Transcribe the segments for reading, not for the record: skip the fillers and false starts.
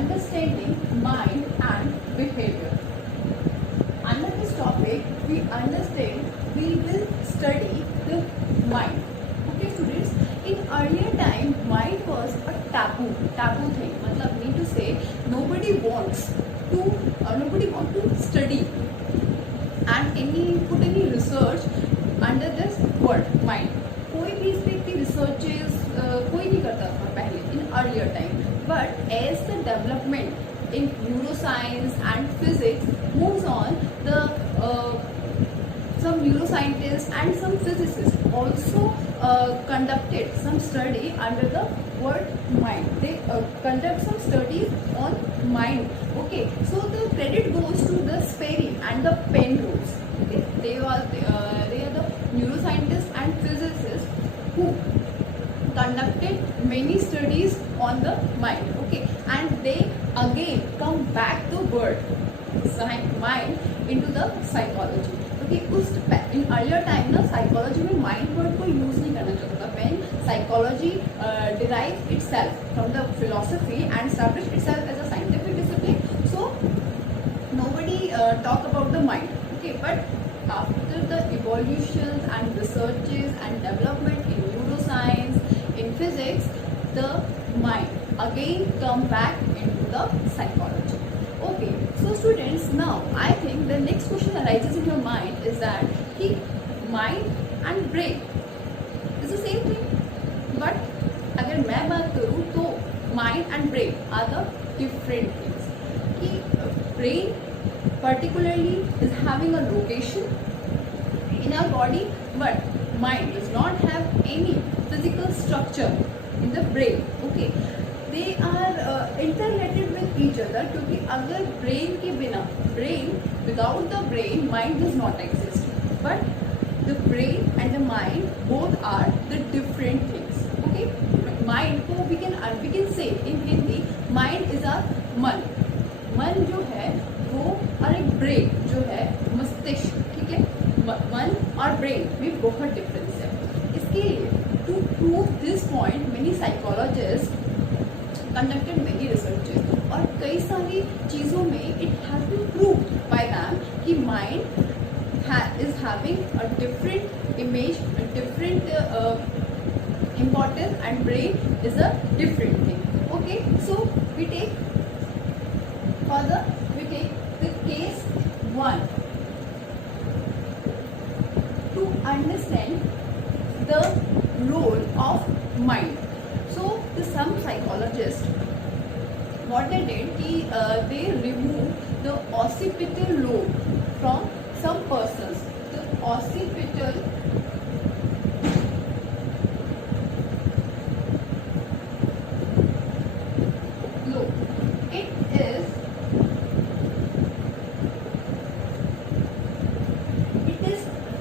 understanding mind and behavior. Under this topic, we will study the mind. Okay, students. In earlier time, mind was a taboo thing. मतलब mean to say, nobody want to study and put any research under this word mind. कोई भी इस पे researches कोई नहीं करता था पहले in earlier time. But as the development in neuroscience and physics moves on, some neuroscientists and some physicists also conducted some study under the word mind. They conduct some studies on mind. Okay, so the credit goes to the Sperry and the Penrose. Okay, they are the neuroscientists and physicists who conducted many studies on the mind. Okay, and they again come back the word mind into the psychology. Okay, in earlier time ना psychology में mind word को use नहीं करना चाहता था. When psychology derived itself from the philosophy and established itself as a scientific discipline, so nobody talk about the mind. Okay, but after the evolutions and researches and development in neuroscience, in physics, the mind again come back into the psychology. Okay, so students, now I think the next question arises in your mind is that mind and brain is the same thing. But अगर मैं बात करूँ तो mind and brain are the different things. कि brain particularly is having a location in our body, but mind does not have any physical structure in the brain. Okay, they are interrelated with each other क्योंकि अगर brain के बिना without the brain mind does not exist. But the brain and the mind both are the different things. Okay, mind को we can say in Hindi mind is our मन. मन जो है वो और एक brain जो है मस्तिष्क. ठीक है, मन और brain में बहुत difference है. इसके लिए to prove this point many psychologists conducted many researches और कई सारी चीज़ों में it has been proved by them कि mind is having a different image, a different importance, and brain is a different thing. Okay, so we take the case 1 to understand the role of mind. So some psychologists, what they did, they removed the occipital lobe from some persons. The occipital lobe, it is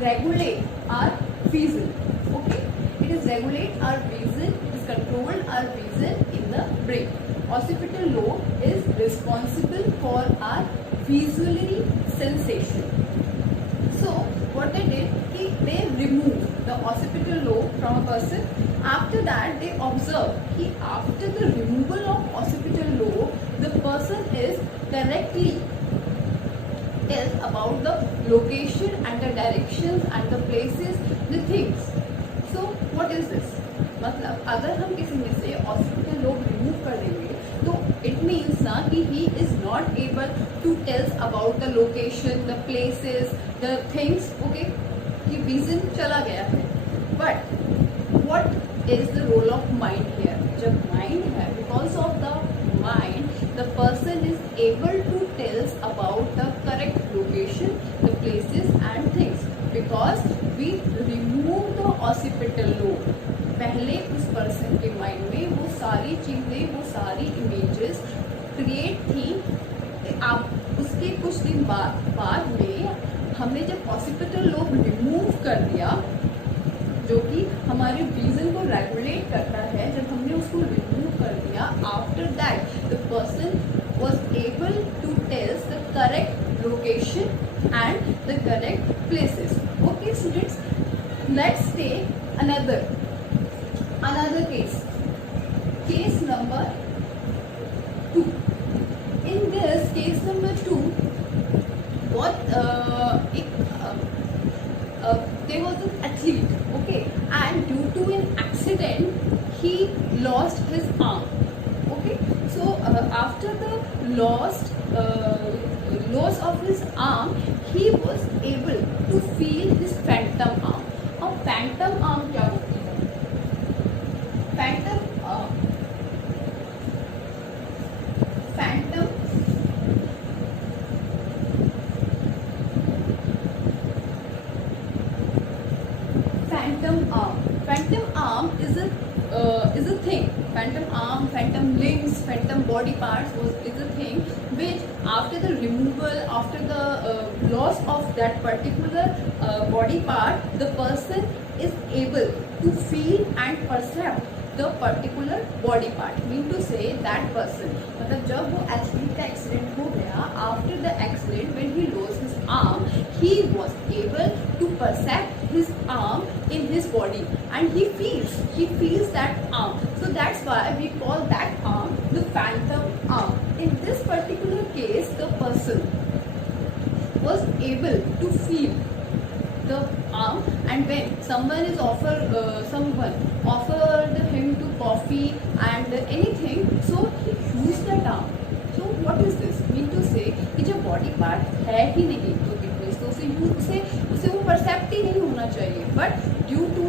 regulate our vision. Okay, it is regulate our vision, it is control our vision in the brain. Occipital lobe is responsible for our visually sensation. So what they did, they removed the occipital lobe from a person. After that they observed that after the removal of occipital lobe, the person is correctly tells about the location and the directions and the places, the things. So what is this? मतलब अगर हम किसी में से occipital lobe remove कर देंगे तो it means ना कि he is not able to tell about the location, the places, the things. Okay, कि vision चला गया है. But what is the role of mind here? जब mind है, because of the mind, the person is able to tell about the correct location, the places and things, because we remove the occipital lobe. पहले उस person के mind में वो सारी चीजें, वो सारी इमेजेस क्रिएट थी. आप उसके कुछ दिन बाद में हमने जब ऑसिपिटल लोब रिमूव कर दिया, जो कि हमारे विजन को रेगुलेट करता है, जब हमने उसको रिमूव कर दिया, after that the person was able to tell the correct location and the correct places. Okay students, let's take another case. Case number 2. Case number 2, what there was an athlete, okay, and due to an accident he lost his arm, okay. So after the loss of his arm, he was able to feel his phantom arm. अब phantom arm क्या होती है? phantom arm is a thing. Phantom arm, phantom limbs, phantom body parts is a thing which after the removal, after the loss of that particular body part, the person is able to feel and perceive the particular body part. Mean to say that person, मतलब जब वो athlete का accident हो गया, after the accident when he lost his arm, he was able to perceive his arm in his body and he feels that arm. So that's why we call that arm the phantom arm. In this particular case, the person was able to feel the arm, and when someone offered him to coffee and anything, so he used that arm. So what is this? Mean to say कि जब body part है ही नहीं तो kidney, तो उसे वो परसेप्ट ही नहीं होना चाहिए, but due to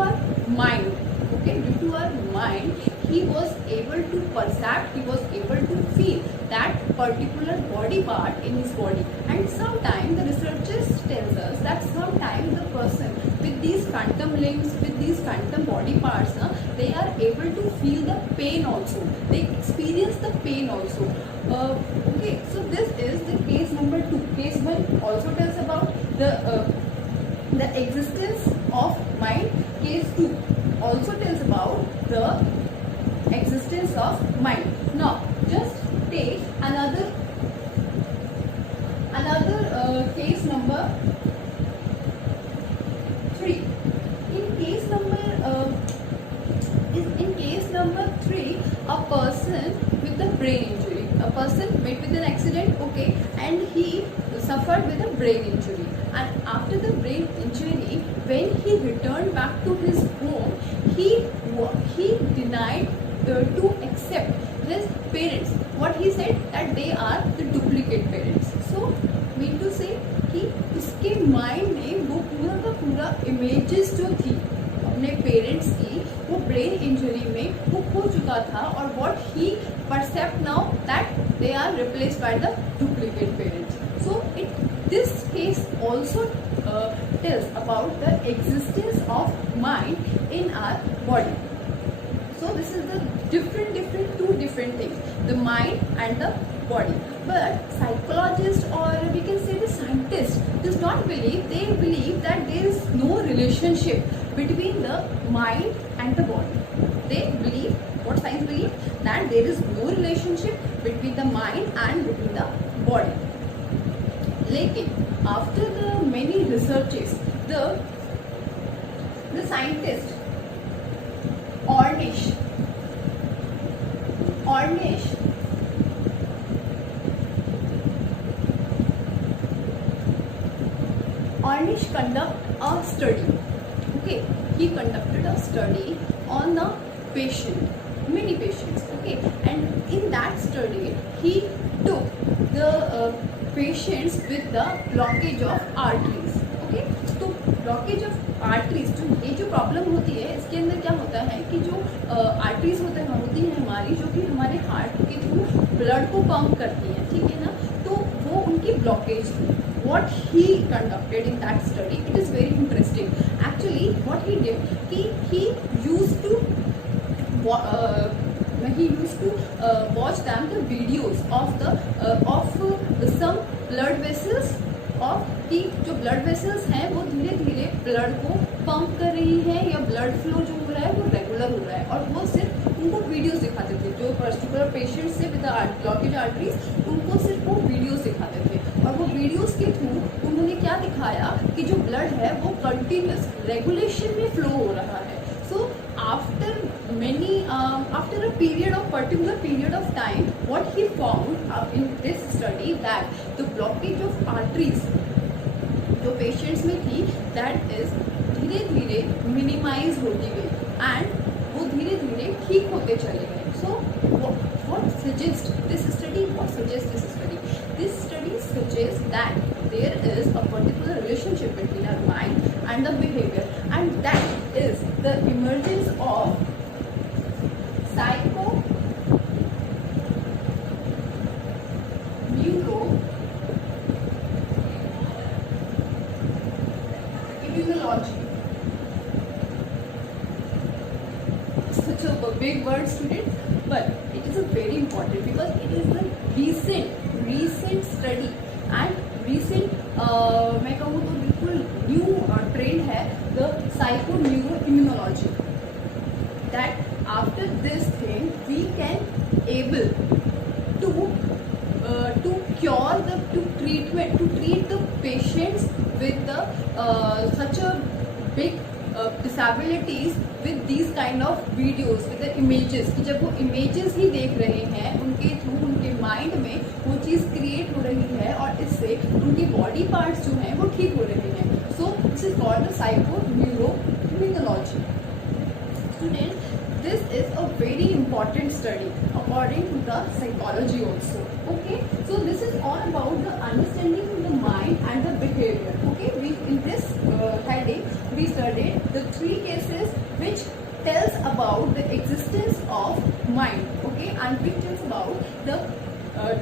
our mind, okay, due to our mind, he was able to perceive, he was able to feel that particular body part in his body. And sometimes the researchers tells us that sometimes the person with these phantom limbs, with these phantom body parts, they are able to feel the pain also, they experience the pain also. Okay, so this is the case number 2. Case 1 also tells about the existence of mind. Case 2 also tells about the existence of mind. Now just take another case number 3. In case number 3, a person with a brain injury, a person met with an accident, okay, and he suffered with a brain injury, and after the brain injury, when he returned back to his home, he denied to accept his parents. What he said that they are the duplicate parents. So mean to say कि उसके mind में वो पूरा का पूरा images जो थी अपने पेरेंट्स की, वो ब्रेन इंजरी में वो खो चुका था, और what he percept now that they are replaced by the duplicate parents. So this case also tells about the existence of mind in our body. So this is the two different things, the mind and the body. But psychologists, or we can say the scientists, does not believe. They believe that there is no relationship between the mind and the body. They believe, what science believes, that there is no relationship between the mind and between the body. लेकिन after the many researches, the scientist Ornish conduct a study. Okay, he conducted a study on a patient, many patients. Okay, and in that study he took the patients with the blockage of arteries. Okay, तो blockage of arteries, जो problem होती है, इसके अंदर क्या होता है कि जो आर्टरीज होती हैं हमारी, जो कि हमारे हार्ट के थ्रू ब्लड को पंप करती हैं, ठीक है ना, तो वो उनकी ब्लॉकेज थी. What he conducted in that study, it is very interesting. Actually, what he did, he used to watch them the videos of some blood vessels, of कि जो ब्लड वेसल्स हैं वो धीरे धीरे ब्लड को पंप कर रही हैं, या ब्लड फ्लो जो हो रहा है वो रेगुलर हो रहा है, और वो सिर्फ उनको वीडियोस दिखाते थे. जो पर्टिकुलर पेशेंट्स से विद ब्लॉकेज आर्टरीज, उनको सिर्फ वो वीडियोस दिखाते थे, और वो वीडियोस के थ्रू उन्होंने क्या दिखाया कि जो ब्लड है वो कंटिन्यूस रेगुलेशन में फ्लो हो रहा है. सो after after a particular period of time, what he found in this study, that the blockage of arteries जो पेशेंट्स में थी, दैट इज धीरे धीरे मिनिमाइज होती गई एंड वो धीरे धीरे ठीक होते चले गए. सो what suggests this study? This study suggests that there is a particular relationship between our mind and the behavior, and that is the emergence of psychoneuroimmunology. Such a big word, students, but it is a very important because it is a recent study and recent मैं कहूँ तो बिल्कुल new trend है, the psychoneuroimmunology, that after this thing we can able to treat the patients with the such a big disabilities with these kind of videos, with the images, कि जब वो images ही देख रहे हैं उनके थ्रू उनके mind में वो चीज़ क्रिएट हो रही है और इससे उनके बॉडी पार्ट्स जो हैं वो ठीक हो रहे हैं. So this is called the psychoneuroimmunology. Students, this is a very important study according to the psychology also. Okay, so this is all about the understanding the mind and the behavior. Okay, we in this heading we studied the 3 cases which tells about the existence of mind. Okay, and which tells about the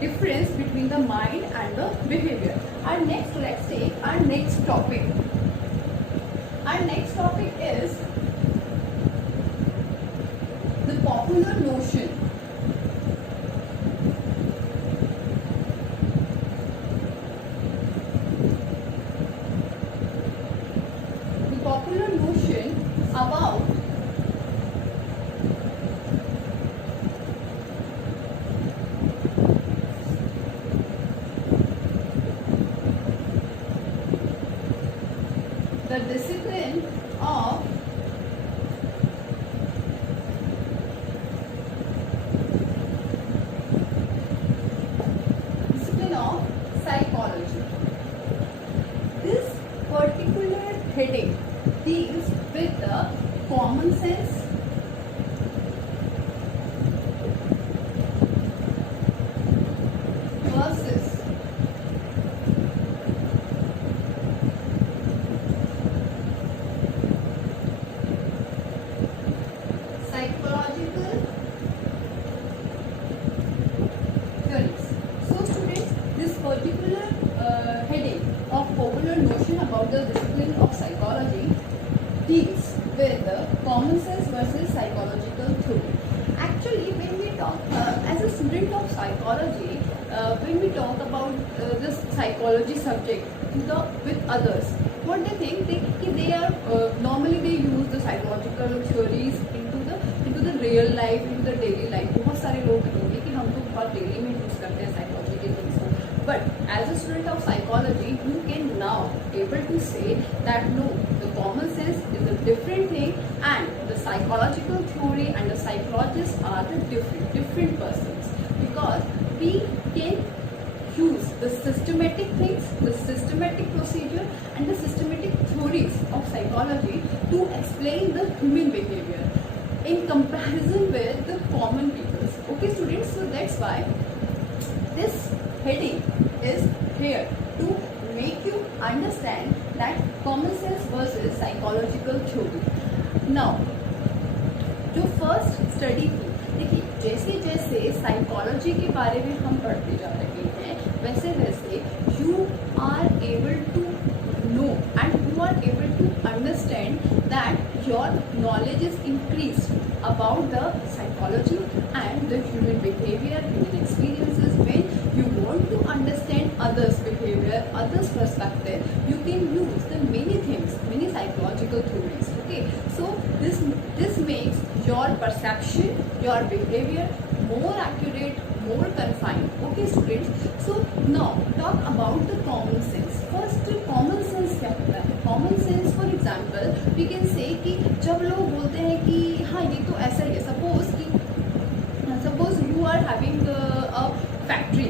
difference between the mind and the behavior. And next, let's take our next topic. Our next topic is the popular notion about the discipline of psychology. This particular heading deals with the common sense versus psychological theories. So students, this particular heading of popular notion about the discipline of psychology deals with the common sense versus psychological theory. Actually, when we talk as a student of psychology, when we talk about this psychology subject with others, what they think they are normally they use the psychological theories into the real life, into the daily life. बहुत सारे लोग कहेंगे कि हम तो बहुत daily में use करते हैं psychology के things को. But as a student of psychology, you can now able to say that no, the common sense is a different thing, and the psychological theory and the psychologists are the different persons, because we can use the systematic things, the systematic procedure and the systematic theories of psychology to explain the human behavior in comparison with the common people. Okay students, so that's why this heading is here to make you understand that common sense versus psychological theory. Now, जो first study थी, देखिए जैसे जैसे psychology के बारे में हम पढ़ते जा रहे हैं, वैसे वैसे you are able to know and you are able to understand that your knowledge is increased about the psychology and the human behavior, human experiences. When you want to understand others' behavior, others' perspective, you can use the many things, many psychological theories. Okay, so this makes your perception, your behavior more accurate, more confined. Okay students, so now talk about the common sense. First common sense क्या होता है? Common sense for example we can say कि जब लोग बोलते हैं कि हाँ ये तो ऐसा ही है, suppose you are having a factory,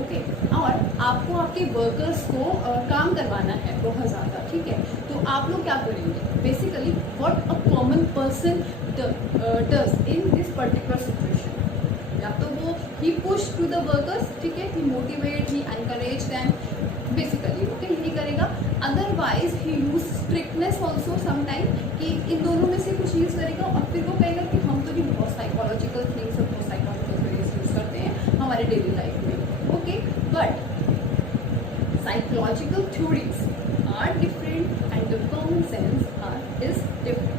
okay, और आपको आपके वर्कर्स को काम करवाना है बहुत ज़्यादा, ठीक है, तो आप लोग क्या करेंगे? Basically what a common person does in this particular situation, या तो वो ही पुश टू द वर्कर्स, ठीक है, ही मोटिवेट, ही एनकरेज देम, बेसिकली ओके यही करेगा. Otherwise he use strictness also sometime, कि इन दोनों में से कुछ यूज़ करेगा और फिर वो कहेगा कि हम तो भी बहुत साइकोलॉजिकल थिंग्स और बहुत साइकोलॉजिकल थ्योरीज यूज करते हैं हमारे डेली लाइफ में. Okay, but psychological theories are different and the common sense is different.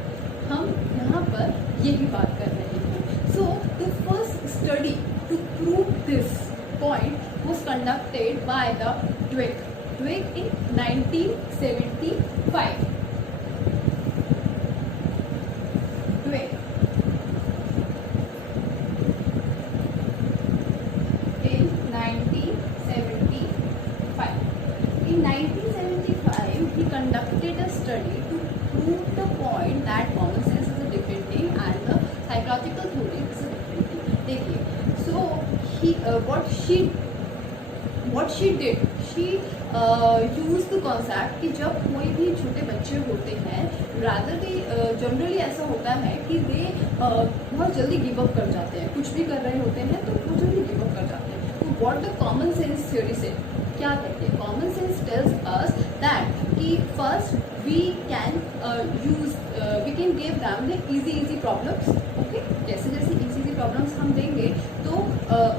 हम यहाँ पर यही बात कर रहे हैं. So the first study to prove this point was conducted by the Dweck in 1975. Dweck in 1975. In 1975, he conducted a study to prove the point that common sense is a different thing and the psychological theory is a different thing. देखिए, so what she did, she used the concept कि जब कोई भी छोटे बच्चे होते हैं, rather they generally ऐसा होता है कि they बहुत जल्दी गिव अप कर जाते हैं, कुछ भी कर रहे होते हैं तो बहुत जल्दी गिव अप कर जाते हैं. तो what the common sense theory से क्या कहते हैं? Common sense tells us that कि first we can give them the easy problems. Okay, जैसे easy problems हम देंगे तो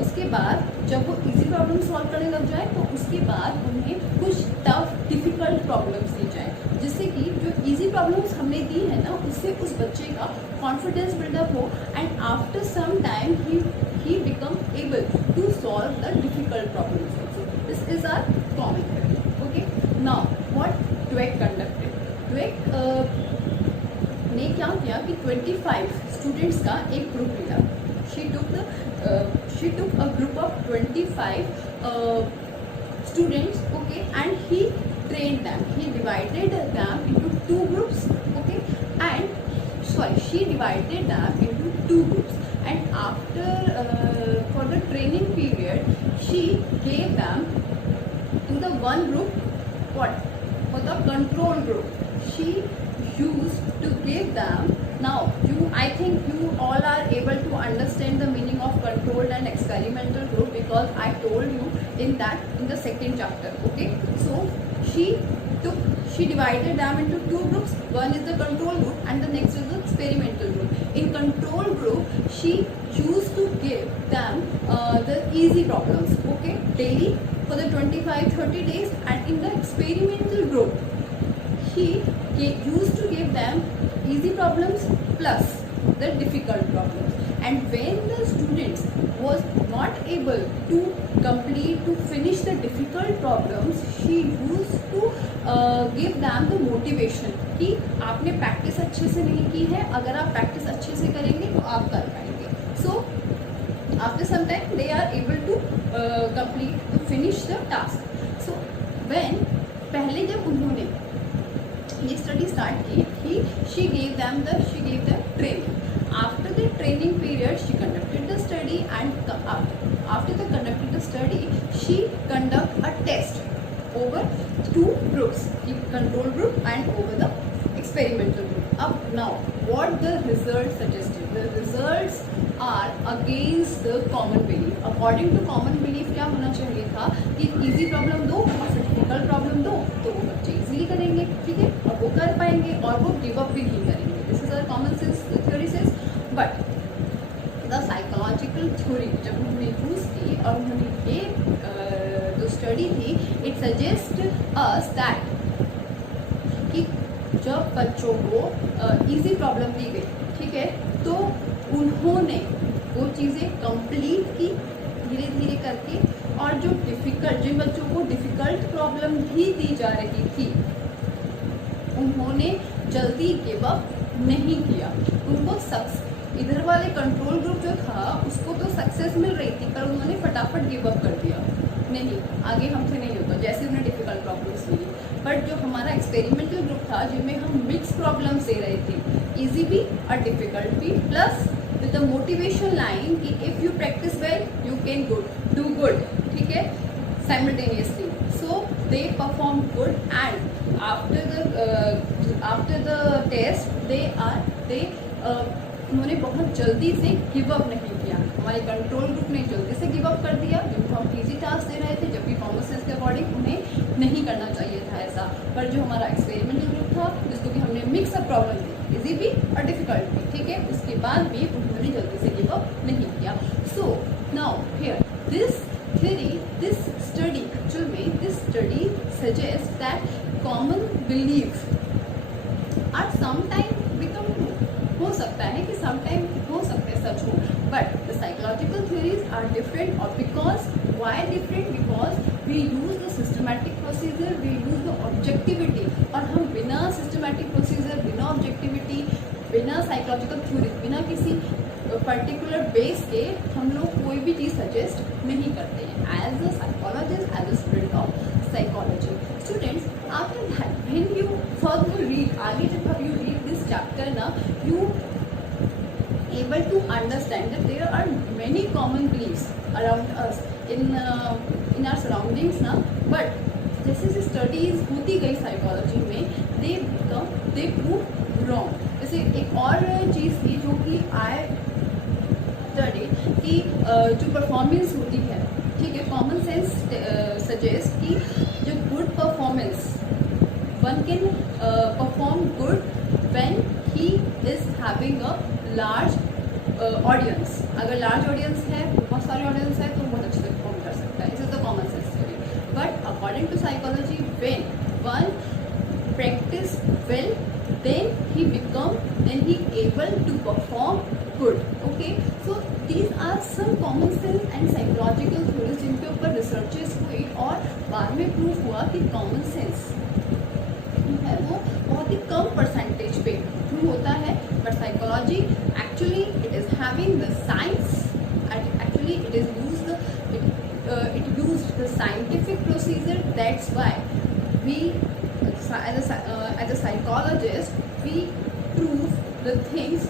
उसके बाद जब वो easy problem सॉल्व करने लग जाए तो उसके बाद उन्हें कुछ टफ डिफिकल्ट प्रॉब्लम्स दी जाए, जिससे कि जो easy problems हमने दी है ना उससे उस बच्चे का कॉन्फिडेंस बिल्डअप हो and after some time he become able to solve the difficult problems also. This is our common theory. Okay, now what Dweck conducted? Dweck ने क्या किया कि 25 स्टूडेंट्स का एक ग्रुप लिया. she took a group of 25 students, okay, and he trained them. He divided them into two groups, okay, and she divided them into two groups, and after for the training period she gave them to the one group for the control group. She used to give them, now I think you all are able to understand the meaning of controlled and experimental group because I told you in the second chapter. Okay, so she divided them into two groups. One is the control group and the next is the experimental group. In control group she used to give them the easy problems, okay, daily for the 25-30 days, and in the experimental group she used to give them easy problems plus the difficult problems. And when the students was not able to finish the difficult problems, she used to give them the motivation कि आपने practice अच्छे से नहीं की है, अगर आप practice अच्छे से करेंगे तो आप कर पाएंगे. So after some time they are able to finish the task. So when पहले जब उन्होंने ये स्टडी स्टार्ट की, she gave them training. After the training period she conducted the study, and after the conducting the study she conduct a test over two groups, the control group and over the experimental group. Now what the results suggested? The results are against the common belief. According to common belief क्या होना चाहिए था कि easy problem दो और difficult problem दो तो वो बच्चे easily करेंगे, ठीक है, और वो कर पाएंगे और वो give up भी नहीं करेंगे. This is our common sense theory says. But the psychological theory जब उन्होंने यूज़ की और उन्होंने ये जो स्टडी थी, it suggests us that कि जब बच्चों को easy problem दी गई, ठीक है, तो उन्होंने वो चीज़ें कंप्लीट की धीरे धीरे करके, और जो जिन बच्चों को डिफ़िकल्ट प्रॉब्लम भी दी जा रही थी उन्होंने जल्दी गिव अप नहीं किया. उनको इधर वाले कंट्रोल ग्रुप जो था उसको तो सक्सेस मिल रही थी, पर उन्होंने फटाफट गिव अप कर दिया, नहीं आगे हमसे नहीं होता, जैसे उन्हें डिफिकल्ट प्रॉब्लम्स मिली। बट जो हमारा एक्सपेरिमेंटल ग्रुप था जिनमें हम मिक्स प्रॉब्लम्स दे रहे थे, इजी भी और डिफिकल्ट भी, plus with the motivation line कि if you practise well you can do good, ठीक है, simultaneously. So they performed good, and after the test उन्होंने बहुत जल्दी से गिव अप नहीं किया। हमारे कंट्रोल ग्रुप ने जल्दी से गिव अप कर दिया, जिनको हम इजी टास्क दे रहे थे, जबकि कॉमन सेंस के अकॉर्डिंग उन्हें नहीं करना चाहिए था ऐसा। पर जो हमारा एक्सपेरिमेंटल ग्रुप था जिसको कि हमने मिक्स अप प्रॉब्लम दी, इजी भी और डिफिकल्ट भी, ठीक है, उसके बाद भी उन्होंने जल्दी से गिव अप नहीं किया। So now here this theory, this study, actually में this study suggests that common belief are sometime become true. हो सकता है कि sometime हो सकते हैं सच हो, but the psychological theories are different, or because why different? Because we use the systematic procedure, we use the objectivity, और हम बिना systematic procedure, बिना objectivity, बिना psychological theory, बिना किसी पर्टिकुलर बेस के हम लोग कोई भी चीज़ सजेस्ट नहीं करते हैं as a psychologist, as a student of psychology. Students, after that when you further read, आगे जब यू रीड दिस चैप्टर ना, you able to understand that there are many common beliefs around us in our surroundings ना, but जैसे जैसे studies होती गई psychology में they prove wrong। जैसे एक और चीज़ थी जो कि आई स्टडी कि जो परफॉर्मेंस होती है, ठीक है, कॉमन सेंस सजेस्ट कि जो good performance, one can perform good when he is having a large audience. अगर लार्ज ऑडियंस है, बहुत सारे ऑडियंस है, तो बहुत अच्छे से परफॉर्म कर सकता है। इस is the common sense theory. But according to psychology, when one practice well, then he able to perform good. Okay, so these are some common sense and psychological theories जिनके ऊपर रिसर्चेस हुई और बाद में प्रूफ हुआ कि common sense है वो बहुत ही कम परसेंटेज पे प्रूव होता है, but psychology actually it is having the science, actually it is it used the scientific procedure. That's why we as a psychologist, we prove the things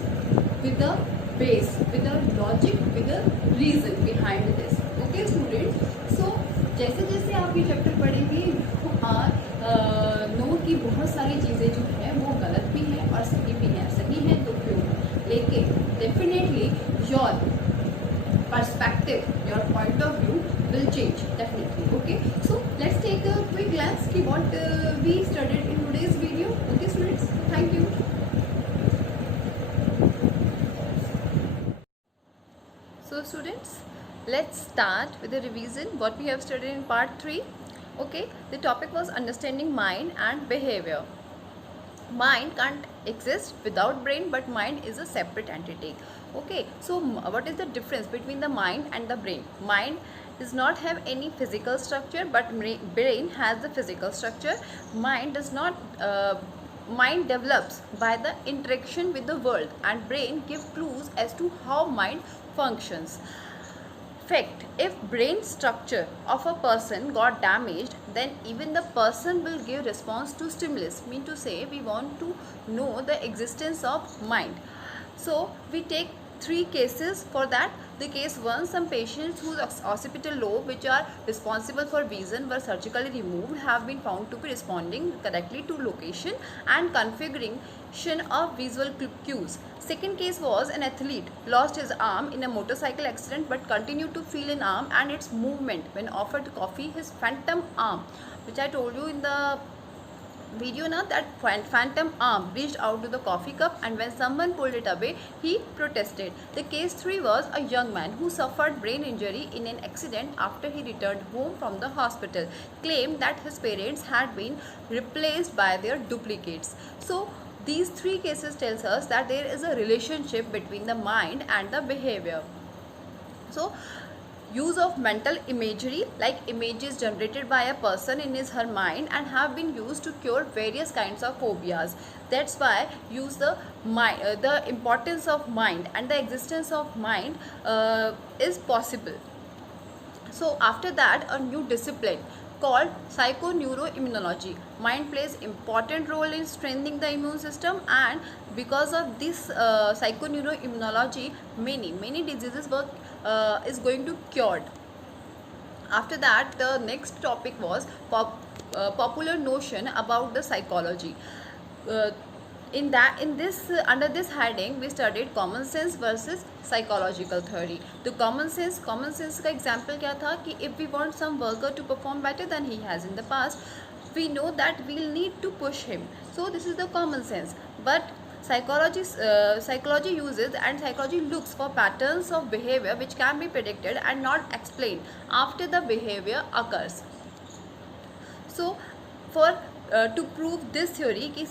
with the base, with the logic, with the reason behind this. Okay students, so जैसे जैसे आप ये chapter पढ़ेंगे no कि बहुत सारी चीज़ें जो है वो गलत भी हैं और सही भी हैं। सही है तो क्यों, लेकिन definitely your perspective, your point of view will change definitely. Okay, so let's take a quick glance ki what we studied in today's video. Okay students, thank you. So students, let's start with the revision what we have studied in part 3. Okay, the topic was understanding mind and behavior. Mind can't exist without brain, but mind is a separate entity. Okay, so what is the difference between the mind and the brain? Mind does not have any physical structure, but brain has the physical structure. Mind develops by the interaction with the world, and brain gives clues as to how mind functions. Fact, if brain structure of a person got damaged, then even the person will give response to stimulus. Mean to say, we want to know the existence of mind. So we take 3 cases for that. The case 1, some patients whose occipital lobe, which are responsible for vision, were surgically removed, have been found to be responding correctly to location and configuration of visual cues. Second case was an athlete lost his arm in a motorcycle accident but continued to feel an arm and its movement when offered coffee. His phantom arm, which I told you in the video now, that phantom arm reached out to the coffee cup, and when someone pulled it away, he protested. The case 3 was a young man who suffered brain injury in an accident after he returned home from the hospital, claimed that his parents had been replaced by their duplicates. So these 3 cases tells us that there is a relationship between the mind and the behavior. So use of mental imagery like images generated by a person in his her mind and have been used to cure various kinds of phobias. That's why use the mind, the importance of mind and the existence of mind is possible. So after that, a new discipline called psychoneuroimmunology. Mind plays important role in strengthening the immune system, and because of this psychoneuroimmunology, many diseases were is going to cured. After that, the next topic was popular notion about the psychology. uh, in this under this heading we studied common sense versus psychological theory. The common sense का example क्या था कि if we want some worker to perform better than he has in the past, we know that we'll need to push him. So this is the common sense. But psychology uses and psychology looks for patterns of behavior which can be predicted and not explained after the behavior occurs. So for to prove this theory कि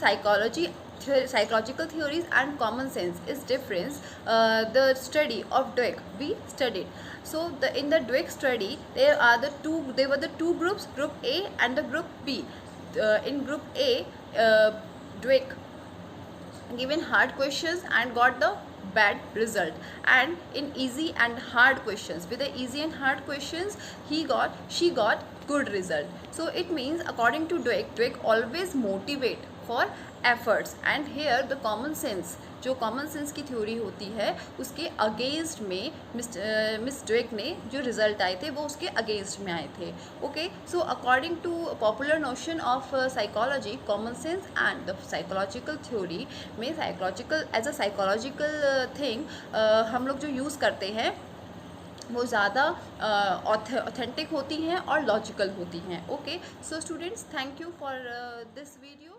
psychological theories and common sense is difference, the study of Dweck we studied. So in the Dweck study there were the two groups, group A and the group B. In group A, Dweck given hard questions and got the bad result, and in easy and hard questions, with the easy and hard questions she got good result. So it means according to Dweck always motivate for efforts, and here the common sense, जो common sense की theory होती है उसके against में miss Dweck ने जो result आए थे वो उसके अगेंस्ट में आए थे. Okay, so according to popular notion of psychology, common sense and the psychological theory में psychological as a psychological thing हम लोग जो यूज़ करते हैं वो ज़्यादा ऑथेंटिक होती हैं और लॉजिकल होती हैं. Okay, so students, thank you for this video.